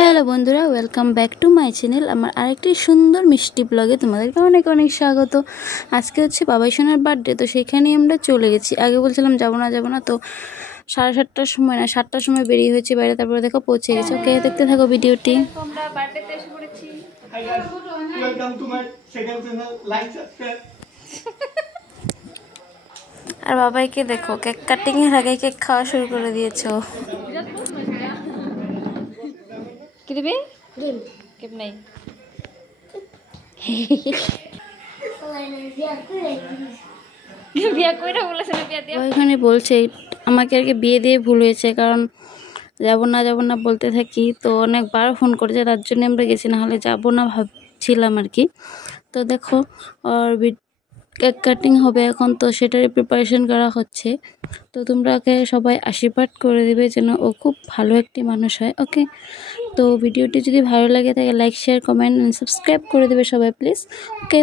Hello বন্ধুরা, welcome back to my channel. আমার আরেকটি সুন্দর মিষ্টি ব্লগে তোমাদেরকে অনেক অনেক স্বাগত। আজকে হচ্ছে বাবাই সোনার বার্থডে, তো সেখানেই আমরা চলে গেছি। আগে বলছিলাম যাবো না, তো 7:30টার সময় না 7টার সময় বেরিয়ে হয়েছি বাইরে, তারপরে দেখো পৌঁছে গেছি। ওকে, দেখতে থাকো ভিডিওটি। আমরা বার্থডেতে এসে পড়েছি। Hi guys, welcome to my second channel. Like, subscribe. আর বাবাইকে দেখো, কেক কাটিং এর আগে কেক খাওয়া শুরু করে দিয়েছো। কি দিবি? কেপ নাই। বিয়া কইরা বলেছে না বিয়া দিয়া। ওইখানে বলছে আমাকে আর কি বিয়ে দিয়ে ভুল হয়েছে, কারণ যাব না বলতে থাকি, তো অনেকবার ফোন করেছে, তার জন্য আমরা গেছি, না হলে যাবো না ভাবছিলাম আর কি। তো দেখো, আর কেক কাটিং হবে এখন, তো সেটারই প্রিপারেশন করা হচ্ছে। তো তোমরা ওকে সবাই আশীর্বাদ করে দিবে যেন ও খুব ভালো একটি মানুষ হয়। ওকে, তো ভিডিওটি যদি ভালো লাগে তাহলে like, share, comment and subscribe করে দেবে সবাই প্লিজ। ওকে।